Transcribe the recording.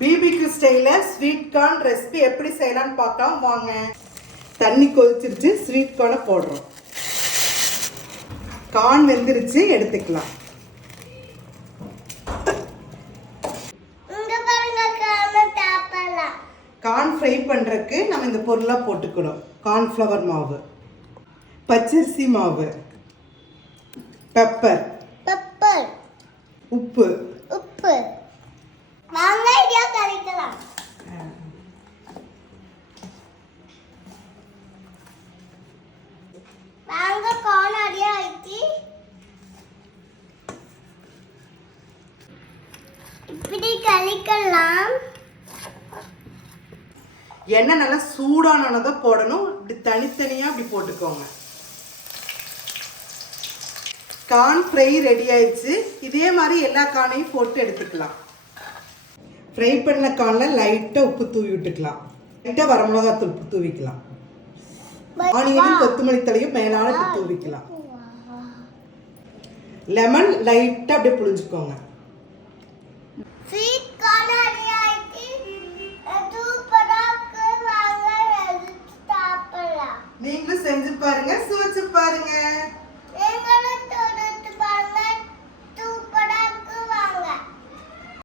BBQ ஸ்டைல்ல sweet corn recipe எப்படி செய்யலாம்னு பார்க்கலாம் வாங்க. தண்ணி கொதிச்சிருச்சு, ஸ்வீட் கார்னை போடுறோம். கார்ன் வெந்துருச்சு, எடுத்துக்கலாம். கார்ன் ஃப்ரை பண்ணுறதுக்கு நம்ம இந்த பொருளாக போட்டுக்கணும். கார்ன்ஃப்ளவர் மாவு, பச்சரிசி மாவு, பெப்பர், உப்பு, எண்ணெய் நல்லா சூடானதை போடணும். இப்படி தனித்தனியாக இப்படி போட்டுக்கோங்க. கார்ன் ஃப்ரை ரெடி ஆயிடுச்சு. இதே மாதிரி எல்லா கார்னையும் போட்டு எடுத்துக்கலாம். ஃப்ரை பண்ண கார்னில் லைட்டாக உப்பு தூவி விட்டுக்கலாம். லைட்டாக வரமிளகாத்தூள் உப்பு தூவிக்கலாம். ஆனியனும் கொத்தமல்லி தலையும் மேலான உப்பு தூவிக்கலாம். லெமன் லைட்டாக அப்படியே புளிஞ்சுக்கோங்க. நீங்களும் செஞ்சு பாருங்க, சுவைச்சு பாருங்க.